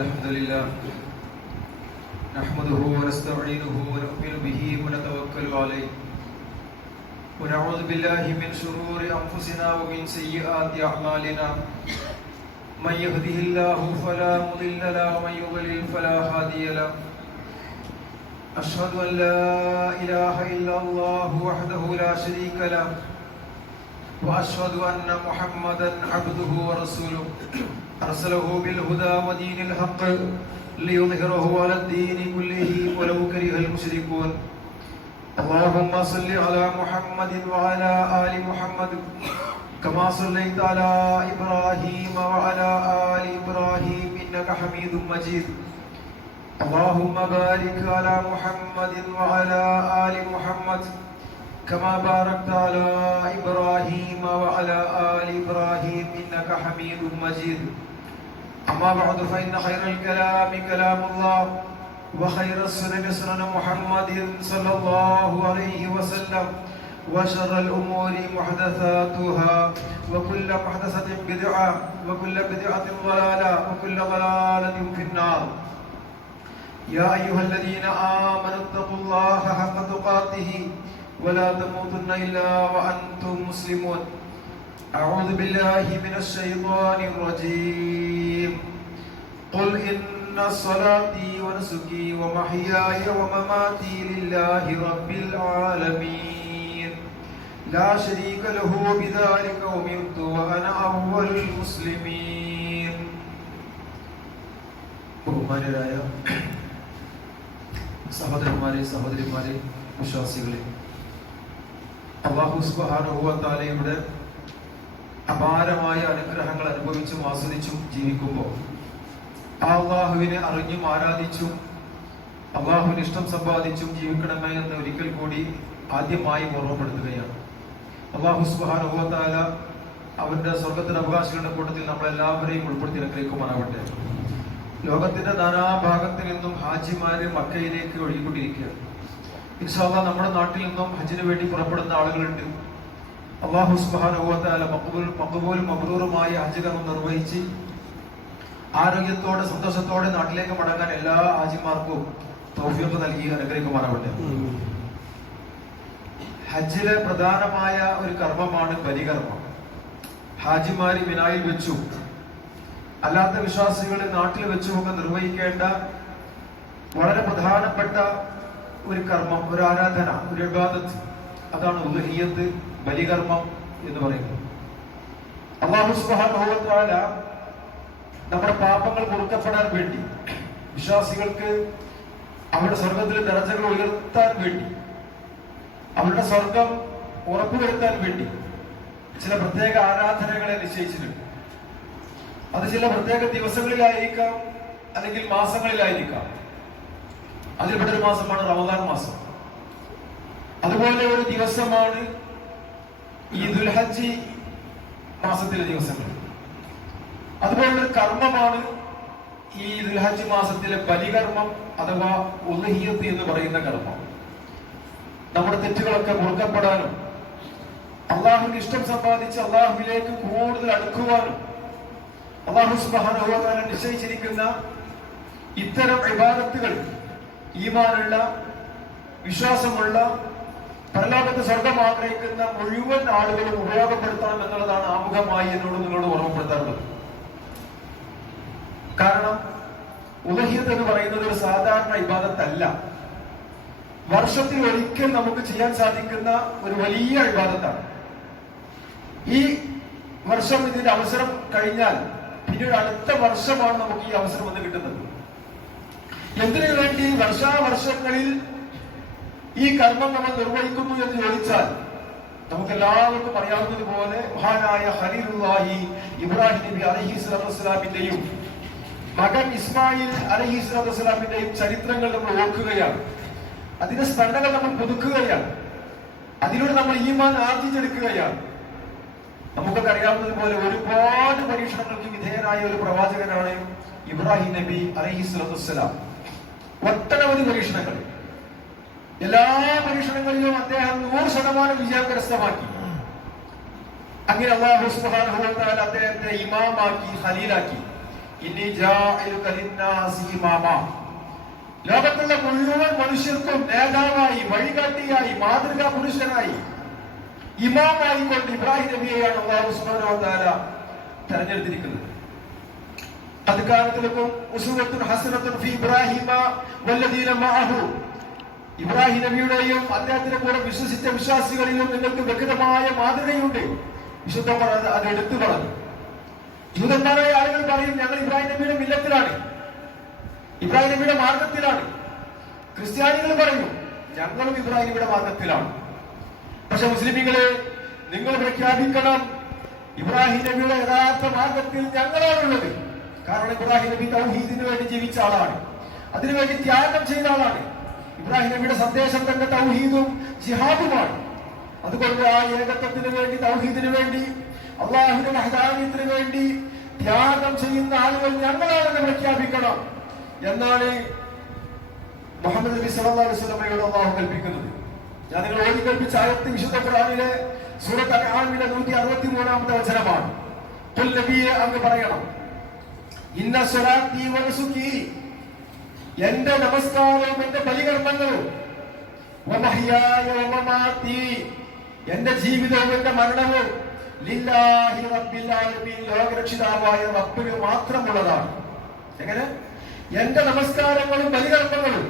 الحمد لله نحمده ونستعينه ونؤمن به ونتوكل عليه ونعوذ بالله من شرور أنفسنا ومن سيئات أعمالنا من يهده الله فلا مضل له ومن يضلل فلا هادي له أشهد أن لا إله إلا الله وحده لا شريك له وأشهد أن محمدا عبده ورسوله أرسله بالهدى ودين الحق ليظهره على الدين كله ولو كره المشركون اللهم صل على محمد وعلى آل محمد كما صليت على إبراهيم وعلى آل إبراهيم إنك حميد مجيد اللهم بارك على محمد وعلى آل محمد كما باركت على إبراهيم وعلى آل إبراهيم إنك حميد مجيد أما بعد فإن خير الكلام كلام الله وخير السنن سنن محمد صلى الله عليه وسلم وشر الأمور محدثاتها وكل محدثة بدعة وكل بدعة ضلالة وكل ضلالة في النار يا أيها الذين آمنوا اتقوا الله حق تقاته ولا تموتن إلا وأنتم مسلمون أعوذ بالله من الشيطان الرجيم قل إن صلاتي ونسكي ومحياي ومماتي لله رب العالمين لا شريك له بذلك أمرت وأنا أول المسلمين ബഹുമാന്യരായ സഹോദരന്മാരെ സഹോദരിമാരെ വിശ്വാസികളെ, അല്ലാഹു സുബ്ഹാനഹു വ തആലയുടെ അപാരമായ അനുഗ്രഹങ്ങൾ അനുഭവിച്ചും ആസ്വദിച്ചും ജീവിക്കുമ്പോൾ അല്ലാഹുവിനെ അറിഞ്ഞും ആരാധിച്ചും അല്ലാഹുവിന് ഇഷ്ടം സമ്പാദിച്ചും ജീവിക്കണമേ എന്ന് ഒരിക്കൽ കൂടി ആദ്യമായി ഓർമ്മപ്പെടുത്തുകയാണ്. അല്ലാഹു സുബ്ഹാനഹു വ തആല അവന്റെ സ്വർഗത്തിന്റെ അവകാശികളുടെ കൂട്ടത്തിൽ നമ്മളെല്ലാവരെയും ഉൾപ്പെടുത്തി അനുഗ്രഹിക്കുമാറാവട്ടെ. ലോകത്തിന്റെ നാനാഭാഗത്തിൽ നിന്നും ഹാജിമാര് മക്കയിലേക്ക് ഒഴുകിക്കൊണ്ടിരിക്കുകയാണ്. ഇൻഷാ അല്ലാഹ് നമ്മുടെ നാട്ടിൽ നിന്നും ഹജ്ജിന് വേണ്ടി പുറപ്പെടുന്ന ആളുകളുണ്ട്. അല്ലാഹു സുബ്ഹാനഹു വ തആല മഖ്ബൂലും മബ്റൂറുമായ ഹജ്ജ് കർമ്മം നിർവഹിച്ച് ആരോഗ്യത്തോടെ സന്തോഷത്തോടെ നാട്ടിലേക്ക് മടങ്ങാൻ എല്ലാ ഹാജിമാർക്കും തൗഫീഖ് നൽകി അനുഗ്രഹിക്കുമാറാവട്ടെ. ഹജ്ജിലെ പ്രധാനമായ ഒരു കർമ്മമാണ് ബലികർമ്മം. ഹാജിമാര് മിനായിൽ വെച്ചു അല്ലാത്ത വിശ്വാസികൾ നാട്ടിൽ വെച്ചുമൊക്കെ നിർവഹിക്കേണ്ട വളരെ പ്രധാനപ്പെട്ട ഒരു കർമ്മം, ഒരു ആരാധന, ഒരു ഇബാദത്ത്, അതാണ് ഉദ്ഹിയ്യത്ത്, ബലികർമ്മം എന്ന് പറയുന്നത്. അല്ലാഹു സുബ്ഹാനഹു വ തആല നമ്മുടെ പാപങ്ങൾ പൊറുക്കപ്പെടാൻ വേണ്ടി, വിശ്വാസികൾക്ക് അവരുടെ സ്വർഗത്തിലെ ദറജകൾ ഉയർത്താൻ വേണ്ടി, അവരുടെ സ്വർഗം ഉറപ്പുവരുത്താൻ വേണ്ടി ചില പ്രത്യേക ആരാധനകളെ നിശ്ചയിച്ചിട്ടുണ്ട്. അത് ചില പ്രത്യേക ദിവസങ്ങളിലായിരിക്കാം, അല്ലെങ്കിൽ മാസങ്ങളിലായിരിക്കാം. അതിൽപ്പെട്ട ഒരു മാസമാണ് റമദാൻ മാസം. അതുപോലെ ഒരു ദിവസമാണ് ഈ ദുൽഹജ്ജ് മാസത്തിലെ ദിവസങ്ങൾ. അതുപോലെ ഒരു കർമ്മമാണ് ഈ ദുൽഹജ്ജ് മാസത്തിലെ ബലികർമ്മം അഥവാ ഉദ്ഹിയ്യത്ത് എന്ന് പറയുന്ന കർമ്മം. നമ്മുടെ തെറ്റുകളൊക്കെ പൊറുക്കപ്പെടാനും അള്ളാഹുവിന്റെ ഇഷ്ടം സമ്പാദിച്ച് അള്ളാഹുവിലേക്ക് കൂടുതൽ അടുക്കുവാനും അല്ലാഹു സുബ്ഹാനഹു വ തആല നിശ്ചയിച്ചിരിക്കുന്ന ഇത്തരം ഇബാദത്തുകൾ ഈമാനുള്ള, വിശ്വാസമുള്ള, പരലോകത്ത് സ്വർഗം ആഗ്രഹിക്കുന്ന മുഴുവൻ ആളുകളും ഉപയോഗപ്പെടുത്തണം എന്നുള്ളതാണ് ആമുഖമായി എന്നോട് നിങ്ങളോട് ഓർമ്മപ്പെടുത്താറുള്ളത്. കാരണം ഉദ്ഹിയ്യത്ത് എന്ന് പറയുന്നത് ഒരു സാധാരണ ഇബാദത്തല്ല. വർഷത്തിൽ ഒരിക്കൽ നമുക്ക് ചെയ്യാൻ സാധിക്കുന്ന ഒരു വലിയ ഇബാദത്താണ്. ഈ വർഷം ഇതിന്റെ അവസരം കഴിഞ്ഞാൽ പിന്നീട് അടുത്ത വർഷമാണ് നമുക്ക് ഈ അവസരം വന്ന് കിട്ടുന്നത്. എന്തിനു വേണ്ടി വർഷാവർഷങ്ങളിൽ ഈ കർമ്മം നമ്മൾ നിർവഹിക്കുന്നു എന്ന് ചോദിച്ചാൽ നമുക്ക് എല്ലാവർക്കും അറിയാവുന്നതുപോലെ മഹാനായ ഖലീലുല്ലാഹി ഇബ്രാഹിം നബി അലൈഹിസ്സലാത്തു വസ്സലാമിന്റെയും മകൻ ഇസ്മായിൽ അലൈഹിസ്സലാത്തു വസ്സലാമിന്റെയും ചരിത്രങ്ങൾ നമ്മൾ ഓർക്കുകയാണ്. അതിന്റെ സ്മരണകൾ നമ്മൾ പുതുക്കുകയാണ്. അതിലൂടെ നമ്മൾ ഈമാൻ ആർജിച്ചെടുക്കുകയാണ്. നമുക്കൊക്കെ അറിയാവുന്നതുപോലെ ഒരുപാട് പരീക്ഷണങ്ങൾക്ക് വിധേയനായ ഒരു പ്രവാചകനാണ് ഇബ്രാഹിം നബി അലൈഹിസ്സലാത്തു വസ്സലാം. ഒട്ടനവധി പരീക്ഷണങ്ങൾ, എല്ലാ പരീക്ഷണങ്ങളിലും അദ്ദേഹം 100% വിജയം കരസ്ഥമാക്കി. അങ്ങനെ അല്ലാഹു സുബ്ഹാനഹു വ തആല അദ്ദേഹത്തെ ഇമാമാക്കി, ഖലീലാക്കി. ഇന്നി ജാഇലുക ലിന്നാസി ഇമാമ. ലോകത്തുള്ള മുഴുവൻ മനുഷ്യർക്കും നേതാവായി, വഴികാട്ടിയായി, മാതൃകാ പുരുഷനായി, ഇമാമായിക്കൊണ്ട് ഇബ്രാഹിം നബിയെയാണ് അല്ലാഹു സുബ്ഹാനഹു വ തആല തെരഞ്ഞെടുത്തിരിക്കുന്നത്. അദ്കാനത്തുലക്കും ഉസ്വത്തുൻ ഹസനത്തുൻ ഫീ ഇബ്രാഹിമ വല്ലദീന മഅഹു. ഇബ്രാഹിം നബിയുടെയും അദ്ദേഹത്തിന്റെ കൂടെ വിശ്വസിച്ച വിശ്വാസികളിലും നിങ്ങൾക്ക് വ്യക്തമായ മാതൃകയുണ്ട്. വിശുദ്ധ ഖുർആൻ അത് എടുത്തു പറഞ്ഞു. ജൂതന്മാരായ ആളുകൾ പറയും ഞങ്ങൾ ഇബ്രാഹിം നബിയുടെ മില്ലത്തിലാണ്, ഇബ്രാഹിം നബിയുടെ മാർഗത്തിലാണ്. ക്രിസ്ത്യാനികൾ പറയും ഞങ്ങളും ഇബ്രാഹിം നബിയുടെ മാർഗത്തിലാണ്. പക്ഷെ മുസ്ലിമീങ്ങളെ, നിങ്ങൾ പ്രഖ്യാപിക്കണം ഇബ്രാഹിം നബിയുടെ യഥാർത്ഥ മാർഗത്തിൽ ഞങ്ങളാണുള്ളത്. കാരണം ഇബ്രാഹിം നബി തൗഹീദിന് വേണ്ടി ജീവിച്ച ആളാണ്, അതിനുവേണ്ടി ത്യാഗം ചെയ്ത ആളാണ്. ഇബ്രാഹിം നബിയുടെ സന്ദേശം തന്നെ തൗഹീദും ജിഹാദുമാണ്. അതുകൊണ്ട് ആ ഏകത്വത്തിന് വേണ്ടി, തൗഹീദിന് വേണ്ടി, അള്ളാഹുവിന്റെ വഹദാനിയത്തിന് വേണ്ടി ത്യാഗം ചെയ്യുന്ന ആളുകൾ ഞങ്ങളാണെന്ന് പ്രഖ്യാപിക്കണം എന്നാണ് മുഹമ്മദ് നബി സല്ലല്ലാഹു അലൈഹി വസല്ലമയോട് അള്ളാഹു കൽപ്പിക്കുന്നത്. ഞാൻ നിങ്ങൾ ഓതി കൽപ്പിച്ച ആയത്ത് വിശുദ്ധ ഖുർആനിലെ സൂറത്ത് അൻആമിലെ 163-ാമത്തെ വചനമാണ്. ഖുൽ നബിയെ അങ്ങ് പറയണം, ഇന്ന സ്വലാത്തി വ നുസുകി, എന്റെ നമസ്കാരവും എന്റെ ബലികർമ്മങ്ങളും, വ മഹ്യായ വ മമാതി, എന്റെ ജീവിതവും എന്റെ മരണവും, ലില്ലാഹി റബ്ബിൽ ആലമീൻ, ലോകരക്ഷിതാവായ റബ്ബിന് മാത്രമുള്ളതാണ്. എങ്ങനെ? എന്റെ നമസ്കാരങ്ങളും ബലികർമ്മങ്ങളും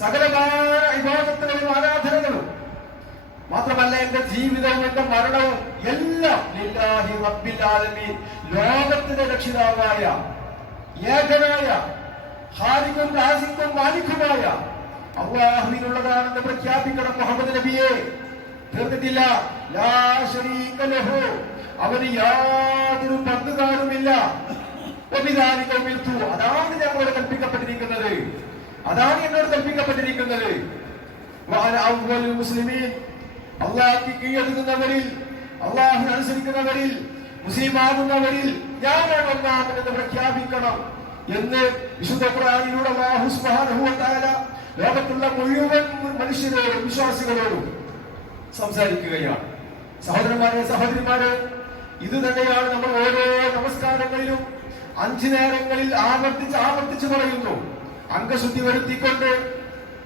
സകലമായ ഇബാദത്തുകളും ആരാധനകളും, മാത്രമല്ല എന്റെ ജീവിതവും എന്റെ മരണവും എല്ലാം ലില്ലാഹി റബ്ബിൽ ആലമീൻ, ലോകത്തിന്റെ രക്ഷിതാവായ ഏകനായ ഖാലിഖും റാസിഖും മാലിക്കുമായ അല്ലാഹുവിനുള്ളതാണെന്ന് പ്രഖ്യാപിക്കണം മുഹമ്മദ് നബിയെ. തീർന്നിട്ടില്ല. ലാ ശരീക ലഹു, അവന് യാതൊരു പങ്കുകാരുമില്ല. വബിദാലിക ഉമിർതു, അതാണ് ഞങ്ങളോട് കൽപ്പിക്കപ്പെട്ടിരിക്കുന്നത്, അതാണ് എന്നോട് കൽപ്പിക്കപ്പെട്ടിരിക്കുന്നത്. വഅന അവ്വലുൽ മുസ്ലിമീൻ, അല്ലാഹുവിന് കീഴടങ്ങുന്നവരിൽ, അല്ലാഹുവിനെ അനുസരിക്കുന്നവരിൽ, മുസ്ലിമാകുന്നവരിൽ ഞാനാണ് ഒന്നാമതെന്ന് പ്രഖ്യാപിക്കണം എന്ന് വിശുദ്ധ ഖുർആനിലൂടെ അല്ലാഹു സുബ്ഹാനഹു വ തആല ലോകത്തുള്ള മുഴുവൻ മനുഷ്യരോടും വിശ്വാസികളോടും സംസാരിക്കുകയാണ്. സഹോദരന്മാരെ, സഹോദരിമാരെ, ഇത് തന്നെയാണ് നമ്മൾ ഓരോ നമസ്കാരങ്ങളിലും 5 നേരങ്ങളിൽ ആവർത്തിച്ച് പറയുന്നു. അംഗശുദ്ധി വരുത്തിക്കൊണ്ട്,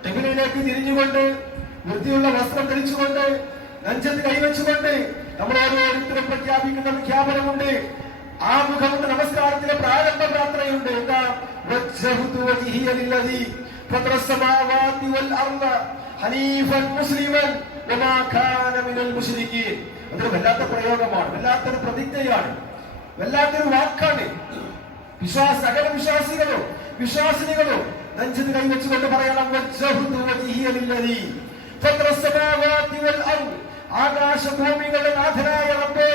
ടെബിലിലേക്ക് തിരിഞ്ഞുകൊണ്ട്, വൃത്തിയുള്ള വസ്ത്രം ധരിച്ചുകൊണ്ട്, നെഞ്ചത്ത് കൈവച്ചുകൊണ്ട് നമ്മൾ ഓരോരുത്തരും പ്രഖ്യാപിക്കുന്ന പ്രഖ്യാപനമുണ്ട്. ആ മുഖമുണ്ട് നമസ്കാരത്തിലെ പ്രാരംഭ പ്രാർത്ഥനയുണ്ട്. എന്താ? വജ്ജഹ്തു വജ്ഹിയ ലില്ലദീ ഫതറസ് സമാവാതി വൽ അർള ഹനീഫൻ മുസ്ലിമൻ വമാ കാന മിനൽ മുശ്രികീൻ. അതൊരു വല്ലാത്ത പ്രയോഗമാണ്, വല്ലാത്തൊരു പ്രതിജ്ഞയാണ്, വല്ലാത്തൊരു വാക്കാണ്. സകല വിശ്വാസികളും വിശ്വാസിനികളും നെഞ്ചത്ത് കൈവച്ചുകൊണ്ട് പറയണം, വജ്ജഹ്തു വജ്ഹിയ ലില്ലദീ ഫതറസ് സമാവാതി വൽ അർള, ആകാശഭൂമികളുടെ നാഥനായ റബ്ബേ,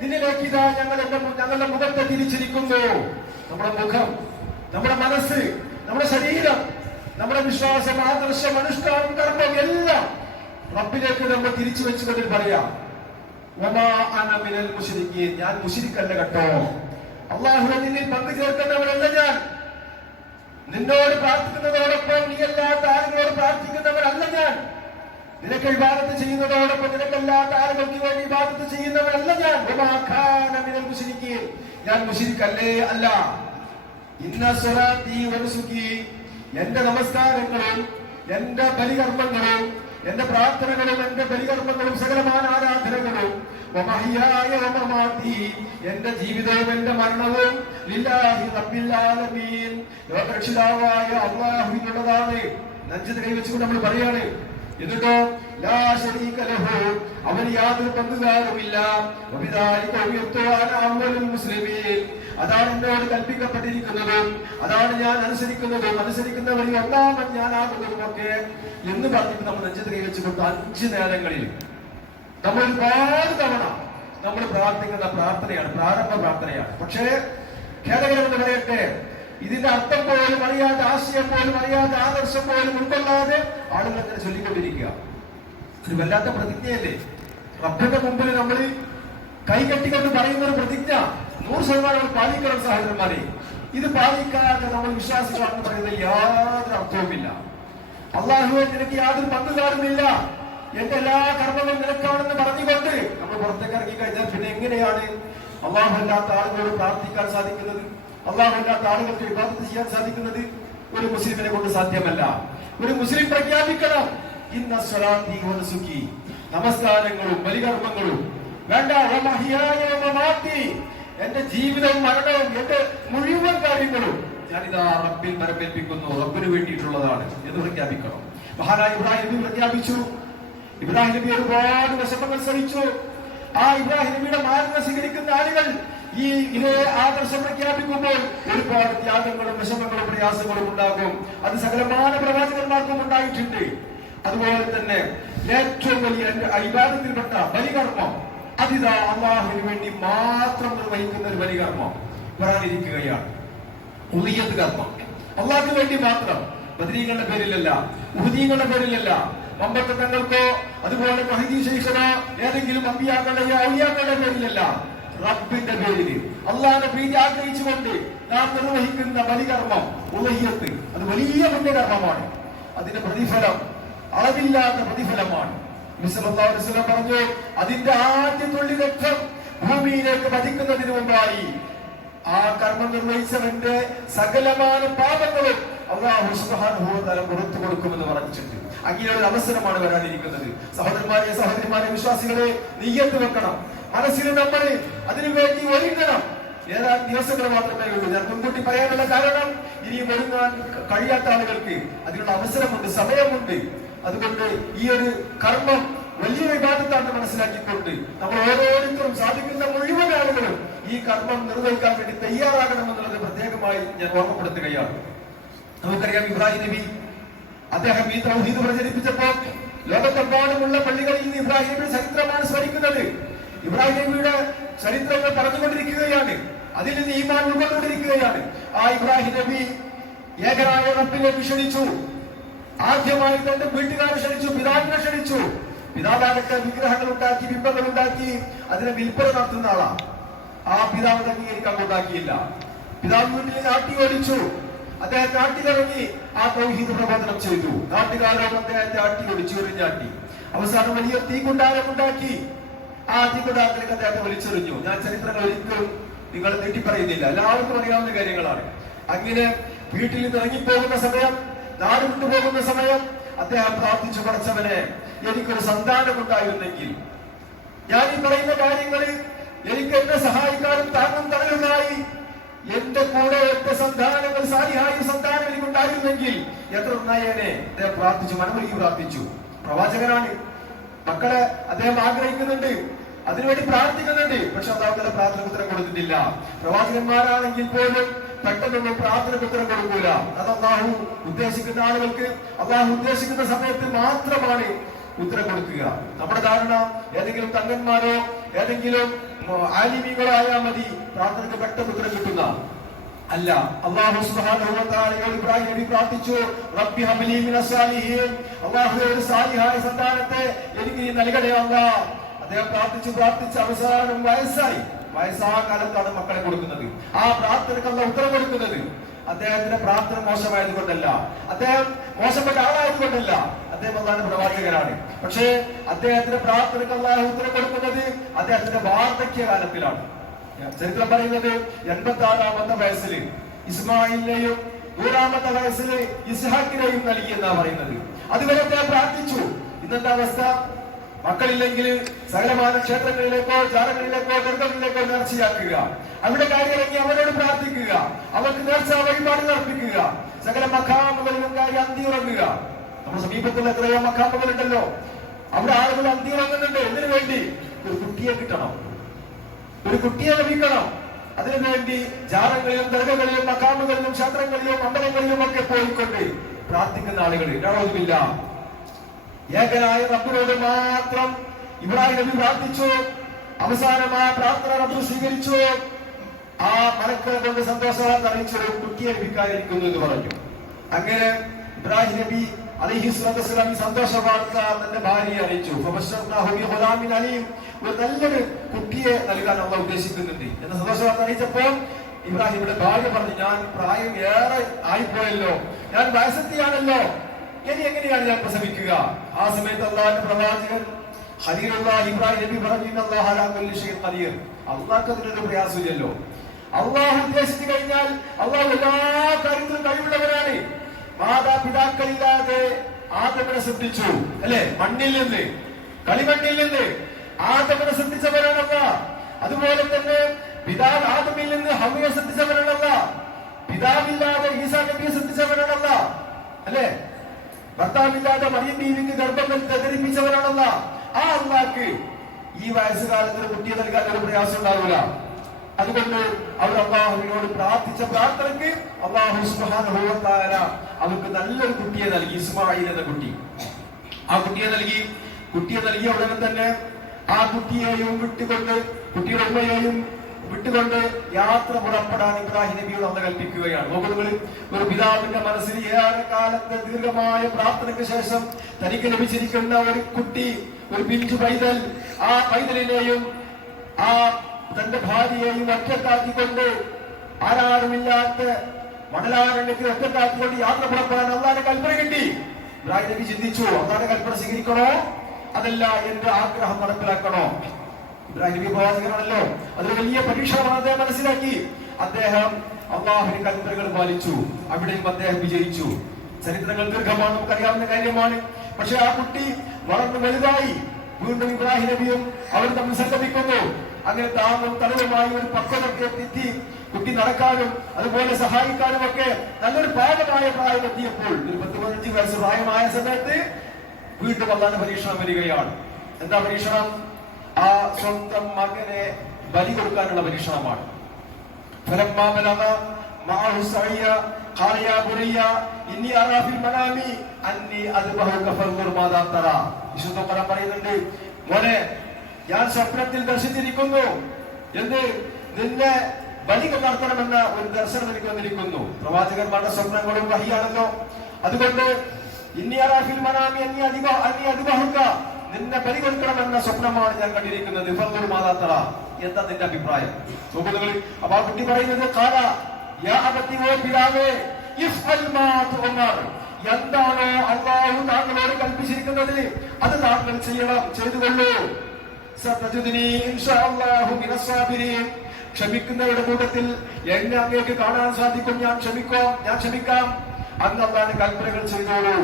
നിന്നിലേക്ക് ഇതാ ഞങ്ങളുടെ മുഖത്തെ തിരിച്ചിരിക്കുന്നു. നമ്മുടെ മുഖം, നമ്മുടെ മനസ്സ്, നമ്മുടെ ശരീരം, നമ്മുടെ വിശ്വാസം, ആദർശം, അനുഷ്ഠാനം, കർമ്മം എല്ലാം റബ്ബിലേക്ക് നമ്മൾ തിരിച്ചു വെച്ചുകൊണ്ട് പറയാം, വമാ അന മിനൽ മുശ്രികീൻ, ഞാൻ മുശ്രിക്കല്ല കേട്ടോ. അല്ലാഹുവേ, നിന്നിൽ പങ്കു ചേർക്കുന്നവരല്ല ഞാൻ. നിന്നോട് പ്രാർത്ഥിക്കുന്നതോടൊപ്പം നീ അല്ലാത്ത ആളുകളോട് പ്രാർത്ഥിക്കുന്നവരല്ല ഞാൻ. നിനക്ക് ഇബാദത്ത് ചെയ്യുന്നതോടൊപ്പം നിനക്കല്ലാത്ത ആളുകൾക്ക് വേണ്ടി ഇബാദത്ത് ചെയ്യുന്നവരല്ല ഞാൻ. വമാ കാന മിനൽ മുശ്രികീൻ, ഞാൻ മുശ്രിക്കല്ലേ അല്ല. ഇന്ന സ്വലാത്തി വ നുസുകി, എന്റെ നമസ്കാരങ്ങളും എന്റെ ബലികർമ്മങ്ങളും എന്റെ പ്രാർത്ഥനകളും എന്റെ ബലികർമ്മങ്ങളും സകലമായ ആരാധനകളും, വമഹ്യായ വമമാതി, എന്റെ ജീവിതവും എന്റെ മരണവും ലില്ലാഹി റബ്ബിൽ ആലമീൻ, ലോകരക്ഷിതാവായ അല്ലാഹുവിനുള്ളതാണ്. നെഞ്ചത്ത് കൈവച്ചുകൊണ്ട് നമ്മൾ പറയാണ്. എന്നിട്ടോ ലാ ശരീക ലഹു, അവന് യാതൊരു പങ്കുകാരുമില്ല. വബിദാലിക ഉമിർതു അന അവ്വലുൽ മുസ്ലിമീൻ, അതാണ് എന്നോട് കൽപ്പിക്കപ്പെട്ടിരിക്കുന്നതും അതാണ് ഞാൻ അനുസരിക്കുന്നതും അനുസരിക്കുന്നവരിൽ ഒന്നാമൻ ഞാനാകുന്നതും ഒക്കെ എന്ന് പറഞ്ഞിട്ട് നമ്മൾ നെഞ്ചത്ത് കൈവച്ചുകൊണ്ട് 5 നേരങ്ങളിൽ നമ്മൾ ഒരുപാട് തവണ നമ്മൾ പ്രാർത്ഥിക്കുന്ന പ്രാർത്ഥനയാണ്, പ്രാരംഭ പ്രാർത്ഥനയാണ്. പക്ഷേ ഖേദകരമെന്ന് പറയട്ടെ, ഇതിന്റെ അർത്ഥം പോലും അറിയാതെ, ആശയം പോലും അറിയാതെ, ആദർശം പോലും ഉൾക്കൊള്ളാതെ ആളുകൾ അങ്ങനെ ചൊല്ലിക്കൊണ്ടിരിക്കുക. ഒരു വല്ലാത്ത പ്രതിജ്ഞയല്ലേ? റബ്ബിന്റെ മുമ്പിൽ നമ്മൾ കൈകെട്ടിക്കൊണ്ട് പറയുന്ന ഒരു പ്രതിജ്ഞ 100% പാലിക്കണം സഹോദരന്മാരെ. ഇത് പാലിക്കാതെ നമ്മൾ വിശ്വാസികളാണെന്ന് പറയുന്നത് യാതൊരു അർത്ഥവുമില്ല. അല്ലാഹുവേ, നിനക്ക് യാതൊരു പങ്കുകാരുമില്ല, എന്റെ എല്ലാ കർമ്മങ്ങളും നിനക്കാണെന്ന് പറഞ്ഞുകൊണ്ട് നമ്മൾ പുറത്തേക്ക് ഇറങ്ങി കഴിഞ്ഞാൽ പിന്നെ എങ്ങനെയാണ് അല്ലാഹു അല്ലാത്ത ആളുകളോട് പ്രാർത്ഥിക്കാൻ സാധിക്കുന്നത്? അല്ലാഹുവില്ലാത്ത ആളുകൾക്ക് ഇബാദത്ത് ചെയ്യാൻ സാധിക്കുന്നത് ഒരു മുസ്ലിമിനെ കൊണ്ട് സാധ്യമല്ല. ഒരു മുസ്ലിം പ്രഖ്യാപിക്കണം, ഇന്ന സ്വലാത്തി വ നുസുക്കി, നമസ്കാരങ്ങളും ബലികർമ്മങ്ങളും വേണ്ട, എന്റെ ജീവിതവും മരണവും എന്റെ മുഴുവൻ കാര്യങ്ങളും ഞാനിതാ റബ്ബിൽ പരമേൽപ്പിക്കുന്നു, റബ്ബിന് വേണ്ടിയിട്ടുള്ളതാണ് എന്ന് പ്രഖ്യാപിക്കണം. മഹാനായ ഇബ്രാഹിം നബി പ്രഖ്യാപിച്ചു. ഇബ്രാഹിം നബി ഒരുപാട് വിഷമങ്ങൾ സഹിച്ചു. ആ ഇബ്രാഹിം നബിയുടെ മാർഗ്ഗം സ്വീകരിക്കുന്ന ആളുകൾ ഈ ഇതേ ആദർശം പ്രഖ്യാപിക്കുമ്പോൾ ഒരുപാട് ത്യാഗങ്ങളും വിഷമങ്ങളും പ്രയാസങ്ങളും ഉണ്ടാകും. അത് സകലമാന പ്രവാചകന്മാർക്കും ഉണ്ടായിട്ടുണ്ട്. അതുപോലെ തന്നെ ഏറ്റവും വലിയ ഇബാദത്തിൽപ്പെട്ട ബലികർമ്മം, അതിതാ അള്ളാഹുവിന് വേണ്ടി മാത്രം നിർവഹിക്കുന്ന ഒരു ബലികർമ്മം വരാനിരിക്കുകയാണ്. ഉളിയത്ത് കർമ്മം അള്ളാഹുവിന് വേണ്ടി മാത്രം, ബദരീങ്ങളുടെ പേരിലല്ല, ഉഹദീങ്ങളുടെ പേരിലല്ല, മമ്പത്ത തങ്ങൾക്കോ അതുപോലെ മഹദി ശൈഖനോ ഏതെങ്കിലും അമ്പിയാക്കളുടെയോ ഔലിയാക്കളുടെ പേരിലല്ല, റബ്ബിന്റെ പേരിൽ അള്ളാഹിന്റെ പ്രീതി ആഗ്രഹിച്ചുകൊണ്ട് നാം നിർവഹിക്കുന്ന ബലികർമ്മം ഉളിയത്ത്, അത് വലിയ പുണ്യകർമ്മമാണ്. അതിന്റെ പ്രതിഫലം അളവില്ലാത്ത പ്രതിഫലമാണ്. നബി സല്ലല്ലാഹു അലൈഹി വസല്ലം പറഞ്ഞു, അതിന്റെ ആദ്യ തുള്ളി രക്തം ഭൂമിയിലേക്ക് പതിക്കുന്നതിന് മുമ്പായി ആ കർമ്മം നിർവഹിച്ചവന്റെ സകലമായ പാപങ്ങളും അല്ലാഹു സുബ്ഹാനഹു വ തആല പുറത്തു കൊടുക്കുമെന്ന് പറഞ്ഞിട്ടുണ്ട്. അങ്ങനെ ഒരു അവസരമാണ് വരാനിരിക്കുന്നത്. സഹോദരന്മാരെ, സഹോദരിമാരെ, വിശ്വാസികളെ, നിയ്യത്ത് വെക്കണം. മനസ്സിൽ നമ്മൾ അതിനുവേണ്ടി ഒരുങ്ങണം. ഏതാനും ദിവസങ്ങൾ മാത്രമേ ഉള്ളൂ. ഞാൻ മുൻകൂട്ടി പറയാനുള്ള കാരണം, ഇനിയും ഒരുങ്ങാൻ കഴിയാത്ത ആളുകൾക്ക് അതിനുള്ള അവസരമുണ്ട്, സമയമുണ്ട്. അതുകൊണ്ട് ഈ ഒരു കർമ്മം വലിയ വിവാദത്താണെന്ന് മനസ്സിലാക്കിക്കൊണ്ട് നമ്മൾ ഓരോരുത്തരും സാധിക്കുന്ന മുഴുവൻ ആളുകളും ഈ കർമ്മം നിർവഹിക്കാൻ വേണ്ടി തയ്യാറാകണമെന്നുള്ളത് പ്രത്യേകമായി ഞാൻ ഓർമ്മപ്പെടുത്തുകയാണ്. നമുക്കറിയാം, ഇബ്രാഹിം നബി അദ്ദേഹം ഈ തൗഹീദ് പ്രചരിപ്പിച്ചപ്പോൾ ലോകത്തെമ്പാടുമുള്ള പള്ളികളിൽ നിന്ന് ഇബ്രാഹിം നബിയുടെ ചരിത്രമാണ് സ്മരിക്കുന്നത്. ഇബ്രാഹിം നബിയുടെ ചരിത്രങ്ങൾ പറഞ്ഞുകൊണ്ടിരിക്കുകയാണ്, അതിൽ നിന്ന് ഈമാൻ ഉൾക്കൊണ്ടിരിക്കുകയാണ്. ആ ഇബ്രാഹിം നബി ഏകനായ റബ്ബിലേക്ക് ക്ഷണിച്ചു. ആദ്യമായി തന്റെ വീട്ടുകാരെ ക്ഷണിച്ചു, പിതാവിനെ ക്ഷണിച്ചു. പിതാവാകട്ടെ വിഗ്രഹങ്ങൾ ഉണ്ടാക്കി, ബിംബങ്ങൾ ഉണ്ടാക്കി അതിനെ വിൽപ്പന നടത്തുന്ന ആളാ. ആ പിതാവ് അംഗീകരിക്കാൻ കൊണ്ടാക്കിയില്ല. പിതാവ് വീട്ടിൽ നാട്ടി ഓടിച്ചു. അദ്ദേഹം നാട്ടിലിറങ്ങി ആ തൗഹീദ് പ്രബോധനം ചെയ്തു. നാട്ടുകാരോട് അദ്ദേഹത്തെ ആട്ടി ഓടിച്ചു, എറിഞ്ഞാട്ടി. അവസാനം വലിയ തീകുണ്ടാരം ഉണ്ടാക്കി. ആ തീകുണ്ടാരത്തിലേക്ക് അദ്ദേഹത്തെ വലിച്ചെറിഞ്ഞു. ഞാൻ ചരിത്രങ്ങൾ ഒരിക്കലും നിങ്ങൾ നീട്ടി പറയുന്നില്ല, എല്ലാവർക്കും അറിയാവുന്ന കാര്യങ്ങളാണ്. അങ്ങനെ വീട്ടിൽ നിന്ന് ഇറങ്ങിപ്പോകുന്ന സമയം, നാട് വിട്ടുപോകുന്ന സമയം അദ്ദേഹം പ്രാർത്ഥിച്ചു, പടച്ചവനെ, എനിക്കൊരു സന്താനം ഉണ്ടായിരുന്നെങ്കിൽ ഞാൻ ഈ പറയുന്ന കാര്യങ്ങളിൽ എനിക്ക് എന്നെ സഹായിക്കാനും താങ്ങും തണലുമായി എന്റെ കൂടെ എന്റെ സന്താനങ്ങൾ സാലിഹായ സന്താനം എനിക്കുണ്ടായിരുന്നെങ്കിൽ എത്ര നന്നായേനെ അദ്ദേഹം പ്രാർത്ഥിച്ചു, മനമൊരുക്കി പ്രാർത്ഥിച്ചു. പ്രവാചകനാണ്, മക്കളെ അദ്ദേഹം ആഗ്രഹിക്കുന്നുണ്ട്, അതിനുവേണ്ടി പ്രാർത്ഥിക്കുന്നുണ്ട്. പക്ഷെ അള്ളാഹു പ്രാർത്ഥനയ്ക്ക് ഉത്തരം കൊടുത്തിട്ടില്ല. പ്രവാചകന്മാരാണെങ്കിൽ പോലും പെട്ടെന്നൊന്നും പ്രാർത്ഥനയ്ക്ക് ഉത്തരം കൊടുക്കൂല. അത് അള്ളാഹു ഉദ്ദേശിക്കുന്ന ആളുകൾക്ക് അള്ളാഹു ഉദ്ദേശിക്കുന്ന സമയത്ത് മാത്രമാണ് ഉത്തരം കൊടുക്കുക. നമ്മുടെ ധാരണ ഏതെങ്കിലും തങ്ങന്മാരോ ഏതെങ്കിലും ആലിമീങ്ങളോ ആയാൽ മതി പ്രാർത്ഥനയ്ക്ക് പെട്ടെന്ന് ഉത്തരം കിട്ടുന്ന അല്ല. അല്ലാഹു സുബ്ഹാനഹു വ തആല ഇബ്രാഹിം നബി പ്രാർത്ഥിച്ചു, റബ്ബി ഹബ്ലി മിനസ് സാലിഹീൻ, അല്ലാഹുവേ ഒരു സാലിഹായ സന്താനത്തെ എനിക്ക് നീ നൽകണേ അല്ലാഹ്. അദ്ദേഹം പ്രാർത്ഥിച്ച് അവസാനം വയസ്സായ കാലത്താണ് മക്കളെ കൊടുക്കുന്നത്. ആ പ്രാർത്ഥനയ്ക്ക് അല്ലാഹു ഉത്തരം കൊടുക്കുന്നത്. അദ്ദേഹത്തിന്റെ പ്രാർത്ഥന മോശമായത് കൊണ്ടല്ല, അദ്ദേഹം മോശപ്പെട്ട ആളായത് കൊണ്ടല്ല, അദ്ദേഹം അല്ലാഹുവിന്റെ പ്രവാചകനാണ്. പക്ഷേ അദ്ദേഹത്തിന്റെ പ്രാർത്ഥനയ്ക്ക് അല്ലാഹു ഉത്തരം കൊടുക്കുന്നത് അദ്ദേഹത്തിന്റെ വാർദ്ധക്യകാലത്തിലാണ്. ചരിത്രം പറയുന്നത് 86-ാമത്തെ വയസ്സിൽ ഇസ്മായിലിനെയും 100-ാമത്തെ വയസ്സിൽ ഇസ്ഹാക്കിനെയും നൽകി എന്നാ പറയുന്നത്. അതുവരെ അദ്ദേഹം പ്രാർത്ഥിച്ചു. ഇന്നത്തെ അവസ്ഥ, മക്കളില്ലെങ്കിൽ സകലമാന ക്ഷേത്രങ്ങളിലേക്കോ ജാലങ്ങളിലേക്കോ ദുർഗങ്ങളിലേക്കോ നേർച്ചയാക്കുക, അവിടെ കാര്യമിറങ്ങി അവരോട് പ്രാർത്ഥിക്കുക, അവർക്ക് നേർച്ച വഴിപാടുകൾ അർപ്പിക്കുക, സകല മഖാമുകളിലും കാര്യം അന്തിയുറങ്ങുക. നമ്മുടെ സമീപത്തുള്ള എത്രയോ മഖാമുകളുണ്ടല്ലോ, അവിടെ ആളുകൾ അന്തിയുറങ്ങുന്നുണ്ട്. എന്തിനു വേണ്ടി? ഒരു കുട്ടിയെ കിട്ടണം, ഒരു കുട്ടിയെ ലഭിക്കണം. അതിനുവേണ്ടി ജാലങ്ങളിലും ദർഗകളിലും മഖാമുകളിലും ക്ഷേത്രങ്ങളിലും അമ്പലങ്ങളിലും ഒക്കെ പോയിക്കൊണ്ട് പ്രാർത്ഥിക്കുന്ന ആളുകൾ ഇല്ല. ഏകനായ റബ്ബിനോട് മാത്രം ഇബ്രാഹിം നബി പ്രാർത്ഥിച്ചു. അവസാനം ആ പ്രാർത്ഥന റബ്ബ് സ്വീകരിച്ചു. ആ മലക്കളെ കൊണ്ട് സന്തോഷം അറിയിച്ചു, കുട്ടിയെ ലഭിക്കാതിരിക്കുന്നു എന്ന് പറഞ്ഞു. അങ്ങനെ ഇബ്രാഹിം നബി അലൈഹിസ്സലാത്തു വസ്സലാം സന്തോഷ വാർത്ത തന്റെ ഭാര്യയെ അറിയിച്ചു. ഒരു നല്ലൊരു കുട്ടിയെ നൽകാൻ അള്ളാഹു ഉദ്ദേശിക്കുന്നുണ്ട് എന്ന സന്തോഷ വാർത്ത അറിയിച്ചപ്പോൾ ഇബ്രാഹിമിന്റെ ഭാര്യ പറഞ്ഞു, ഞാൻ പ്രായം ഏറെ ആയിപ്പോയല്ലോ, ഞാൻ വയസ്സെത്തിയാണല്ലോ, ഇനി എങ്ങനെയാണ് ഞാൻ പ്രസവിക്കുക? ആ സമയത്ത് അള്ളാഹുവിന്റെ പ്രവാചകൻ ഖലീലുള്ളാഹി ഇബ്രാഹിം നബി പറഞ്ഞു, അല്ലാഹു അലാ കുല്ലി ഷൈഇൻ ഖദീർ, അള്ളാഹ്ക്ക് അതിനൊരു പ്രയാസമില്ലല്ലോ. അള്ളാഹു ഉദ്ദേശിച്ചു കഴിഞ്ഞാൽ അള്ളാഹു എല്ലാ കാര്യത്തിലും കഴിവുള്ളവരാണ്. മാതാപിതാക്കളില്ലാതെ ആദമിനെ സൃഷ്ടിച്ചു, അല്ലെ? മണ്ണിൽ നിന്ന്, കളിമണ്ണിൽ നിന്ന് ആദമിനെ സൃഷ്ടിച്ചവരാണല്ല. അതുപോലെ തന്നെ പിതാവ് ആദമിൽ നിന്ന് ഹവ്വയെ സൃഷ്ടിച്ചവരാണല്ല. പിതാവില്ലാതെ ഈസാ നബിയെ സൃഷ്ടിച്ചവരാണല്ല, അല്ലെ? ഭർത്താവില്ലാതെ മറിയം ബീവിക്ക് ഗർഭം ധരിപ്പിച്ചവരാണല്ല. ആ അള്ളാഹ്ക്ക് ഈ വയസ്സുകാലത്തിന് കുട്ടിയെ നൽകാൻ ഒരു പ്രയാസം ഉണ്ടാവില്ല. അതുകൊണ്ട് അവർ അള്ളാഹുവിനോട് പ്രാർത്ഥിച്ച പ്രാർത്ഥനയ്ക്ക് അള്ളാഹു സുബ്ഹാനഹു വ തആല അവർക്ക് നല്ലൊരു കുട്ടിയെ നൽകി, ഇസ്മായിൽ എന്ന കുട്ടി. ആ കുട്ടിയെ നൽകിയ ഉടനെ തന്നെ ആ കുട്ടിയെയും വിട്ടുകൊണ്ട്, കുട്ടിയുടെ ഉമ്മയെയും വിട്ടുകൊണ്ട് യാത്ര പുറപ്പെടാൻ ഇബ്രാഹിം നബിയോട് അള്ളാഹു കൽപ്പിക്കുകയാണ്. നോക്കുന്നത് ഒരു പിതാവിന്റെ മനസ്സിൽ ഏറെ കാലത്തെ ദീർഘമായ പ്രാർത്ഥനയ്ക്ക് ശേഷം തനിക്ക് ലഭിച്ചിരിക്കുന്ന ഒരു കുട്ടി, ഒരു പിഞ്ചു പൈതൽ, ആ പൈതലിനെയും ആ തന്റെ ഭാര്യയെയും ഒറ്റക്കാക്കിക്കൊണ്ട്, ആരാരുമില്ലാത്ത മണലാരണ്യത്തിൽ ഒറ്റക്കാക്കിക്കൊണ്ട് യാത്ര പുറപ്പെടാൻ അള്ളാഹുവിന്റെ കൽപ്പന കിട്ടി. ഇബ്രാഹിം നബി ചിന്തിച്ചു, അള്ളാഹുവിന്റെ കൽപ്പന സ്വീകരിക്കണോ അതല്ല എന്റെ ആഗ്രഹം നടപ്പിലാക്കണോ? ഇബ്രാഹിം നബി പ്രവാചകനാണല്ലോ, അതൊരു വലിയ പരീക്ഷണമാണ്. അദ്ദേഹം മനസ്സിലാക്കി. അദ്ദേഹം അള്ളാഹുവിന്റെ കൽപ്പനകൾ പാലിച്ചു. അവിടെയും അദ്ദേഹം വിജയിച്ചു. ചരിത്രങ്ങൾ ദീർഘമാണ്, നമുക്കറിയാവുന്ന കാര്യമാണ്. പക്ഷെ ആ കുട്ടി വളർന്നു വലുതായി. വീണ്ടും ഇബ്രാഹിം നബിയും അവർ തമ്മിൽ സംഗമിക്കുന്നു. അങ്ങനെ താങ്ങും തണലുമായി ഒരു പക്വതയൊക്കെ എത്തി കുട്ടി നടക്കാനും അതുപോലെ സഹായിക്കാനും ഒക്കെ നല്ലൊരു പാകമായ പ്രായം എത്തിയപ്പോൾ, ഒരു 10-15 വയസ്സ് പ്രായമായ സമയത്ത് വീണ്ടും അള്ളാഹുവിന്റെ പരീക്ഷണം വരികയാണ്. എന്താ പരീക്ഷണം? ആ സ്വന്തം മകനെ ബലി കൊടുക്കാനുള്ള പരീക്ഷണമാണ്. വിശുദ്ധ ഖുർആൻ പറയുന്നുണ്ട്, മോനെ ഞാൻ സ്വപ്നത്തിൽ ദർശിച്ചിരിക്കുന്നു, എന്ത്? നിന്നെ ബലി നടത്തണമെന്ന ഒരു ദർശനം എനിക്ക് വന്നിരിക്കുന്നു. പ്രവാചകന്മാരുടെ സ്വപ്നങ്ങളും വഹിയാണല്ലോ. അതുകൊണ്ട് നിന്നെ ബലി കൊടുക്കണമെന്ന സ്വപ്നമാണ് ഞാൻ കണ്ടിരിക്കുന്നത്. എന്താ നിന്റെ അഭിപ്രായം? അപ്പൊ ആ കുട്ടി പറയുന്നത്, എന്താണോ അല്ലാഹു താങ്കളോട് കൽപ്പിച്ചിരിക്കുന്നത് അത് താങ്കൾ ചെയ്യണം, ചെയ്തുകൊള്ളൂ. ക്ഷമിക്കുന്നവരുടെ കൂട്ടത്തിൽ എന്നെ അങ്ങേക്ക് കാണാൻ സാധിക്കും. ഞാൻ ക്ഷമിക്കാം. അന്ന് അള്ളാഹുവിന്റെ കൽപ്പനകൾ ചെയ്തോളൂ.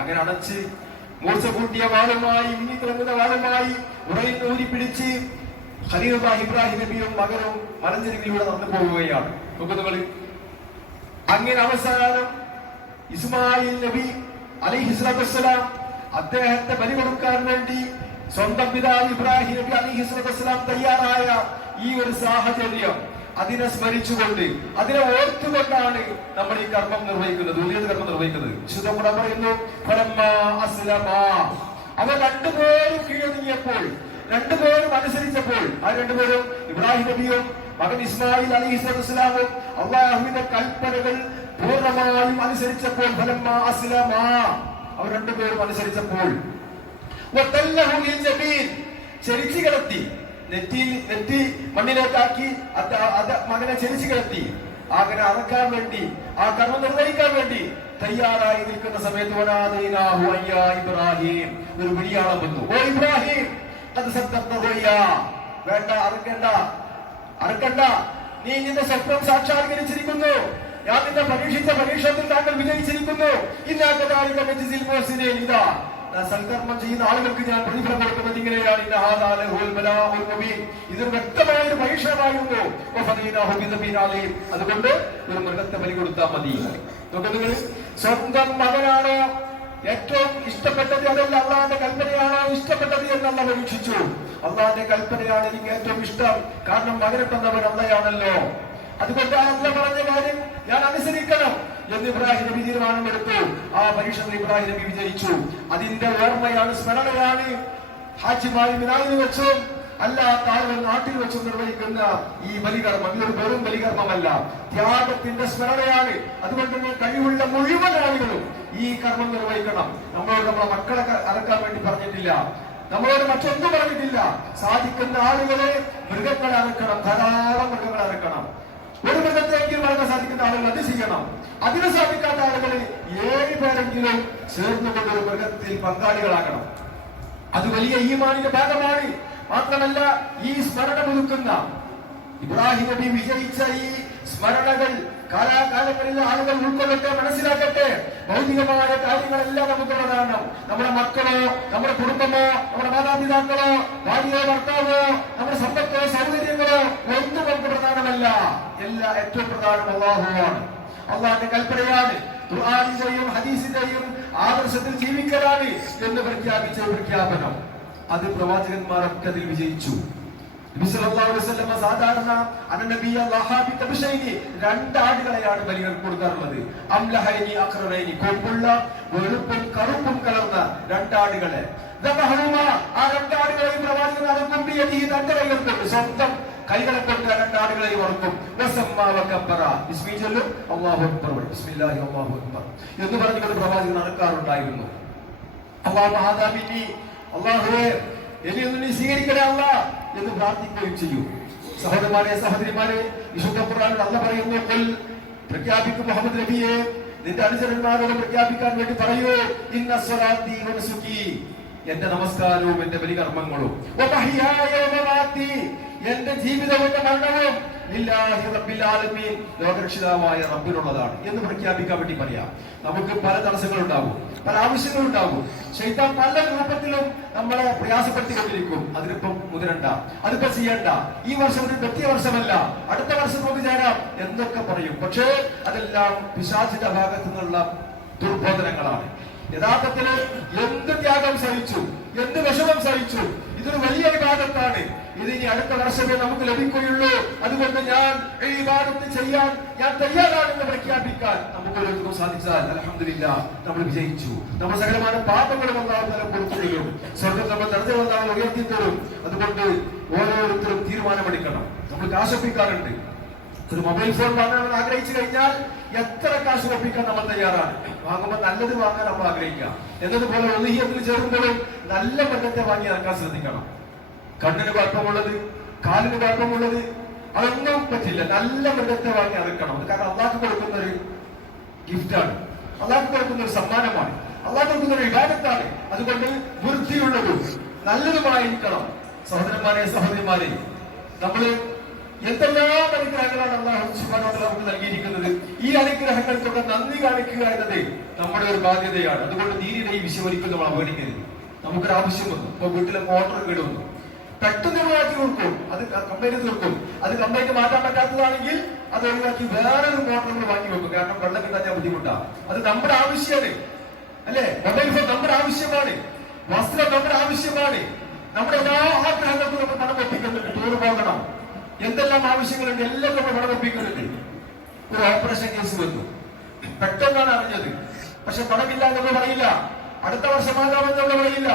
അങ്ങനെ അടച്ച് മൂർച്ച കൂട്ടിയ വാളുമായി, മിന്നിത്തിളങ്ങുന്ന വാളുമായി ഉറയിലൂരി പിടിച്ച് ഖലീലുല്ലാഹി ഇബ്രാഹിം നബിയും മകനും മലഞ്ചെരുവിലൂടെ നടന്നു പോവുകയാണ്. നോക്കുന്നവര് അങ്ങനെ അവസാനം ഇസ്മായിൽ നബി അലൈഹിസ്സലാത്തു വസ്സലാം അദ്ദേഹത്തെ ബലി കൊടുക്കാൻ വേണ്ടി സ്വന്തം പിതാവ് ഇബ്രാഹിം നബി അലൈഹിസ്സലാത്തു വസ്സലാം തയ്യാറായ ഈ ഒരു സാഹചര്യം അതിനെ സ്മരിച്ചുകൊണ്ട്, അതിനെ ഓർത്തുകൊണ്ടാണ് നമ്മൾ ഈ കർമ്മം നിർവഹിക്കുന്നത്, കർമ്മം നിർവഹിക്കുന്നത്. വിശുദ്ധ ഖുർആൻ പറയുന്നു, അവർ രണ്ടുപേരും കീഴടങ്ങിയപ്പോൾ, രണ്ടുപേരും അനുസരിച്ചപ്പോൾ, ആ രണ്ടുപേരും ഇബ്രാഹിം നബിയും മകൻ ഇസ്മായിൽ അലൈഹിസ്സലാത്തു വസ്സലാമും അല്ലാഹുവിന്റെ കൽപ്പനകൾ പൂർണ്ണമായും അനുസരിച്ചപ്പോൾ, അവർ രണ്ടുപേരും അനുസരിച്ചപ്പോൾ ചെരിച്ചു കിടത്തി, നെറ്റി മണ്ണിലേക്കാക്കി മകനെ ചെരിച്ചു കിടത്തി. അങ്ങനെ അറക്കാൻ വേണ്ടി, ആ കർമ്മം നിർവഹിക്കാൻ വേണ്ടി തയ്യാറായി നിൽക്കുന്ന സമയത്ത് ഇബ്രാഹിം ഒരു വിളിയാളം വന്നു. ഓ ഇബ്രാഹിം, വേണ്ട, അറക്കണ്ട, നീ നിന്റെ സ്വപ്നം സാക്ഷാത്കരിച്ചിരിക്കുന്നു. ഞാൻ നിന്നെ പരീക്ഷിച്ച പരീക്ഷണത്തിൽ താങ്കൾ വിജയിച്ചിരിക്കുന്നു. ഇതാ സൽക്കർമ്മം ചെയ്യുന്ന ആളുകൾക്ക് ഞാൻ പ്രതിഫലം കൊടുക്കുന്നത് ഇങ്ങനെയാണ്. ഇതൊരു വ്യക്തമായ ഒരു പരീക്ഷണമായിരുന്നു. അതുകൊണ്ട് ഒരു മൃഗത്തെ ബലി കൊടുത്താൽ മതി. നിങ്ങൾ സ്വന്തം മകനാണോ ഏറ്റവും ഇഷ്ടപ്പെട്ടത്, അതല്ല അള്ളാഹുവിന്റെ കൽപ്പനയാണോ ഇഷ്ടപ്പെട്ടത് എന്നുള്ള പരീക്ഷിച്ചു. അള്ളാഹുവിന്റെ കൽപ്പനയാണ് എനിക്ക് ഏറ്റവും ഇഷ്ടം, കാരണം മകനെ തന്നവൻ അള്ളയാണല്ലോ. അതുകൊണ്ട് അല്ല പറഞ്ഞ കാര്യം ഞാൻ അനുസരിക്കണം എന്ന് ഇബ്രാഹിം നബി തീരുമാനമെടുത്തു. ആ പരീക്ഷണത്തിൽ ഇബ്രാഹിം നബി വിജയിച്ചു. അതിന്റെ ഓർമ്മയാണ്, സ്മരണയാണ് ഹാജിമാരി മിനായിൽ വെച്ചും അല്ലാത്ത ആളുകൾ നാട്ടിൽ വെച്ചും നിർവഹിക്കുന്ന ഈ ബലികർമ്മം. ഇതൊരു വെറും ബലികർമ്മമല്ല, ത്യാഗത്തിന്റെ സ്മരണയാണ്. അതുകൊണ്ട് തന്നെ കഴിവുള്ള മുഴുവൻ ആളുകളും ഈ കർമ്മം നിർവഹിക്കണം. നമ്മളോട് നമ്മളെ മക്കളെ അറക്കാൻ വേണ്ടി പറഞ്ഞിട്ടില്ല, നമ്മളോട് മറ്റൊന്നും പറഞ്ഞിട്ടില്ല. സാധിക്കുന്ന ആളുകളെ മൃഗങ്ങളെ അറക്കണം, ധാരാളം മൃഗങ്ങളെ അറക്കണം. ഒരു മൃഗത്തെങ്കിലും വളരാൻ സാധിക്കുന്ന ആളുകൾ അത് ചെയ്യണം. അതിന് സാധിക്കാത്ത ആളുകൾ 7 പേരെങ്കിലും ചേർന്നുകൊണ്ട് ഒരു മൃഗത്തിൽ പങ്കാളികളാകണം. അത് വലിയ ഈമാനിന്റെ ഭാഗമാണ്. മാത്രമല്ല ഈ സ്മരണ പുതുക്കുന്ന ഇബ്രാഹിം നബി വിജയിച്ച ഈ സ്മരണകൾ കാലാകാലങ്ങളിൽ ആളുകൾ ഉൾക്കൊള്ളട്ടെ, മനസ്സിലാക്കട്ടെ. ഭൗതികമായ കാര്യങ്ങളെല്ലാം നമുക്കുള്ളതാണ്. നമ്മുടെ മക്കളോ, നമ്മുടെ കുടുംബമോ, നമ്മുടെ മാതാപിതാക്കളോ, ഭാര്യയോ ഭർത്താവോ, നമ്മുടെ സമ്പത്തോ സൗകര്യങ്ങളോ ഒന്നും നമുക്ക് പ്രധാനമല്ല. ഏറ്റവും പ്രധാനം അല്ലാഹുവാണ്. അള്ളാഹുവിന്റെ കൽപ്പനയാണ്. ഖുർആനിന്റെയും ഹദീസിന്റെയും ആദർശത്തിൽ ജീവിക്കലാണ് എന്ന് പ്രഖ്യാപിച്ച പ്രഖ്യാപനം. അത് പ്രവാചകന്മാരൊക്കെ അതിൽ വിജയിച്ചു. സാധാരണ രണ്ടാടുകളെയാണ് ബലികൾക്ക് കൊടുക്കാറുള്ളത്. അംലഹൈനി അഖ്റനൈനി, കൊമ്പുള്ള വെളുപ്പും കറുപ്പും കലർന്ന രണ്ടാടുകളെ. ആ രണ്ടാടുകളെ പ്രവാചകൻ അറക്കും, തന്റെ കൈകൾ കൊണ്ട്, സ്വന്തം കൈകളെ കൊണ്ട് രണ്ടാടുകളെ വറക്കും. എന്ന് പറഞ്ഞുകൊണ്ട് പ്രവാചകൻ അറക്കാറുണ്ടായിരുന്നു. അള്ളാഹുവേ എന്നെയൊന്നും നീ സ്വീകരിക്കണേ അല്ലാ എന്ന് പ്രാർത്ഥിക്കുകയും ചെയ്യും. സഹോദരന്മാരെ, സഹോദരിമാരെ, വിശുദ്ധ ഖുർആനിൽ അല്ലാഹു പറയുന്നു, പ്രഖ്യാപിക്കും മുഹമ്മദ് നബിയെ, നിന്റെ അനുചരന്മാരോട് പ്രഖ്യാപിക്കാൻ വേണ്ടി പറയൂ, ഇന്ന സ്വലാത്തി വ നുസുകി, എന്റെ നമസ്കാരവും എന്റെ ബലികർമ്മങ്ങളും, വമഹ്യായ വമമാതി, എന്റെ ജീവിതവും എന്റെ മരണവും ലില്ലാഹി റബ്ബിൽ ആലമീൻ, ലോകരക്ഷിതാവായ റബ്ബിനുള്ളതാണ് എന്ന് പ്രഖ്യാപിക്കാൻ വേണ്ടി പറയാം. നമുക്ക് പല തടസ്സങ്ങളുണ്ടാകും, പല ആവശ്യങ്ങളുണ്ടാകും. ശൈത്താൻ പല രൂപത്തിലും നമ്മളെ പ്രയാസപ്പെടുത്തിക്കൊണ്ടിരിക്കും. അതിനിപ്പം മുതിരണ്ട, അതിപ്പോ ചെയ്യണ്ട, ഈ വർഷം ഒരു പറ്റിയ വർഷമല്ല, അടുത്ത വർഷം നമുക്ക് ചേരാം എന്നൊക്കെ പറയും. പക്ഷേ അതെല്ലാം പിശാചിന്റെ ഭാഗത്തു നിന്നുള്ള ദുർബോധനങ്ങളാണ്. യഥാർത്ഥത്തില് എന്ത് ത്യാഗം സഹിച്ചു, എന്ത് വിഷമം സഹിച്ചു, ഇതൊരു വലിയ വിവാദത്താണ്. ഇത് ഇനി അടുത്ത വർഷമേ നമുക്ക് ലഭിക്കുകയുള്ളൂ. അതുകൊണ്ട് ഞാൻ ഈ വിവാദത്ത് ചെയ്യാൻ ഞാൻ തയ്യാറാണെന്ന് പ്രഖ്യാപിക്കാൻ നമുക്ക് ഓരോരുത്തർക്കും സാധിച്ചാൽ അൽഹംദുലില്ലാഹ്, നമ്മൾ വിജയിച്ചു. നമ്മൾ സകലമായ പാപങ്ങളും അല്ലാഹു പൊറുക്കുകയും സ്വർഗ്ഗം നമ്മൾ ദർജകൾ ഉയർത്തി തരും. അതുകൊണ്ട് ഓരോരുത്തരും തീരുമാനമെടുക്കണം. നമ്മൾ കാശൊപ്പിക്കാറുണ്ട്. ഒരു മൊബൈൽ ഫോൺ വാങ്ങാൻ ആഗ്രഹിച്ചു കഴിഞ്ഞാൽ എത്ര കാശ് ഒപ്പിക്കാൻ നമ്മൾ തയ്യാറാണ്. വാങ്ങുമ്പോൾ നല്ലത് വാങ്ങാൻ നമ്മൾ ആഗ്രഹിക്കാം. എന്നതുപോലെ ഉളുഹിയത്തിൽ ചേർക്കുമ്പോഴും നല്ല മൃഗത്തെ വാങ്ങി ഇറക്കാൻ ശ്രദ്ധിക്കണം. കണ്ണിന് കുഴപ്പമുള്ളത്, കാലിന് കുഴപ്പമുള്ളത് അതൊന്നും പറ്റില്ല. നല്ല മൃഗത്തെ വാങ്ങി ഇറക്കണം. കാരണം അള്ളാഹ് കൊടുക്കുന്ന ഒരു ഗിഫ്റ്റാണ്, അള്ളാഹ് കൊടുക്കുന്ന ഒരു സമ്മാനമാണ്, അള്ളാഹ് കൊടുക്കുന്ന ഒരു ഇബാദത്താണ്. അതുകൊണ്ട് വൃത്തിയുള്ളതും നല്ലതുമായിരിക്കണം. സഹോദരന്മാരെ, സഹോദരിമാരെ, നമ്മള് എന്തെല്ലാം അനുഗ്രഹങ്ങളാണ് അല്ലാഹു സുബ്ഹാനഹു വ തആല നമുക്ക് നൽകിയിരിക്കുന്നത്. ഈ അനുഗ്രഹങ്ങൾക്കൊക്കെ നന്ദി കാണിക്കുക എന്നത് നമ്മുടെ ഒരു ബാധ്യതയാണ്. അതുകൊണ്ട് ദീനിനെ ഈ വിഷയം ഒരിക്കലും നമ്മൾ അവഗണിക്കരുത്. നമുക്കൊരു ആവശ്യം വന്നു, ഇപ്പൊ വീട്ടിലെ മോട്ടോർ കേട് വന്നു, പെട്ടെന്ന് ഒഴിവാക്കി കൊടുക്കും, അത് കംപ്ലൈന്റ് തീർക്കും. അത് കംപ്ലൈന്റ് മാറ്റാൻ പറ്റാത്തതാണെങ്കിൽ അത് ഒഴിവാക്കി വേറൊരു മോട്ടോർ നമ്മൾ വാങ്ങി വെക്കും. കാരണം വെള്ളം കിട്ടാൻ ബുദ്ധിമുട്ടാണ്. അത് നമ്മുടെ ആവശ്യമാണ്, അല്ലെ? മൊബൈൽ ഫോൺ നമ്മുടെ ആവശ്യമാണ്, വസ്ത്രം നമ്മുടെ ആവശ്യമാണ്. നമ്മുടെ എല്ലാ ആഗ്രഹങ്ങൾക്കും നമ്മൾ പണം ഒപ്പിക്കുന്നുണ്ട്. ടൂർ പോകണം, എന്തെല്ലാം ആവശ്യങ്ങളുണ്ട്, എല്ലാം നമ്മൾ പണം ഒപ്പിക്കുന്നുണ്ട്. ഒരു ഓപ്പറേഷൻ കേസ് വന്നു, പെട്ടെന്നാണ് അറിഞ്ഞത്. പക്ഷെ പണമില്ല എന്ന് പറയില്ല, അടുത്ത വർഷമാകാമെന്ന് പറയില്ല,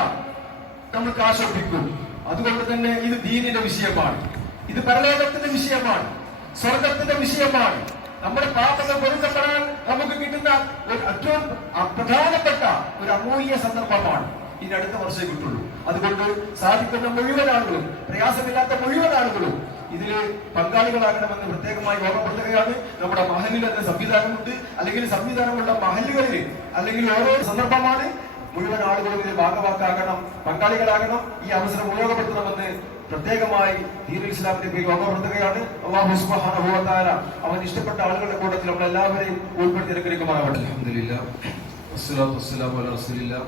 നമ്മൾ കാശ് ഒപ്പിക്കും. അതുകൊണ്ട് തന്നെ ഇത് ദീനിന്റെ വിഷയമാണ്, ഇത് പരലോകത്തിന്റെ വിഷയമാണ്, സ്വർഗത്തിന്റെ വിഷയമാണ്. നമ്മുടെ പാപങ്ങൾ പൊറുക്കപ്പെടാൻ നമുക്ക് കിട്ടുന്ന ഒരു ഏറ്റവും പ്രധാനപ്പെട്ട ഒരു അമൂല്യ സന്ദർഭമാണ്. ഇനി അടുത്ത വർഷമേ കിട്ടുള്ളൂ. അതുകൊണ്ട് സാധിക്കുന്ന മുഴുവൻ ആളുകളും, പ്രയാസമില്ലാത്ത മുഴുവൻ ആളുകളും ഇതില് പങ്കാളികളാകണമെന്ന് പ്രത്യേകമായി ഓർമ്മപ്പെടുത്തുകയാണ്. നമ്മുടെ മഹലിൽ എന്ന സംവിധാനമുണ്ട്, അല്ലെങ്കിൽ സംവിധാനമുള്ള മഹലുകളിൽ അല്ലെങ്കിൽ ഓരോ സന്ദർഭമാണ്. മുഴുവൻ ആളുകളും ഇതിൽ ഭാഗവാക്കാകണം, പങ്കാളികളാകണം. ഈ അവസരം ഉപയോഗപ്പെടുത്തണമെന്ന് പ്രത്യേകമായി ദീനുൽ ഇസ്ലാമിന്റെ പേരിൽ ഓർമ്മപ്പെടുത്തുകയാണ്. അല്ലാഹു സുബ്ഹാനഹു വ തആല അവൻ ഇഷ്ടപ്പെട്ട ആളുകളുടെ കൂട്ടത്തിൽ നമ്മൾ എല്ലാവരെയും ഉൾപ്പെടുത്തി അനുഗ്രഹിക്കുമാറാവട്ടെ. അൽഹംദുലില്ലാഹ് വസ്സലാത്തു വസ്സലാമു അലാ റസൂലില്ലാഹ്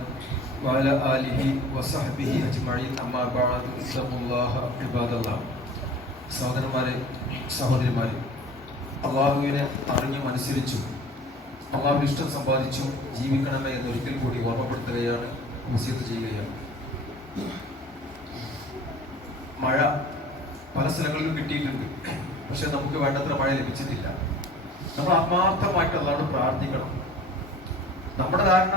വഅലാ ആലിഹി വസഹ്ബിഹി അജ്മഈൻ. അമ്മാ ബഅദ്, ഇത്തഖുല്ലാഹ ഇബാദല്ലാഹ്. സഹോദരന്മാരെ, സഹോദരിമാരെ, അള്ളാഹുവിനെ അറിഞ്ഞും അനുസരിച്ചും അള്ളാഹുവിന്റെ ഇഷ്ടം സമ്പാദിച്ചു ജീവിക്കണമേ എന്ന് ഒരിക്കൽ കൂടി ഓർമ്മപ്പെടുത്തുകയാണ്, വസിയത്ത് ചെയ്യുകയാണ്. മഴ പല സ്ഥലങ്ങളിലും കിട്ടിയിട്ടുണ്ട്, പക്ഷെ നമുക്ക് വേണ്ടത്ര മഴ ലഭിച്ചിട്ടില്ല. നമ്മൾ ആത്മാർത്ഥമായിട്ട് അള്ളാഹുവോട് പ്രാർത്ഥിക്കണം. നമ്മുടെ ധാരണ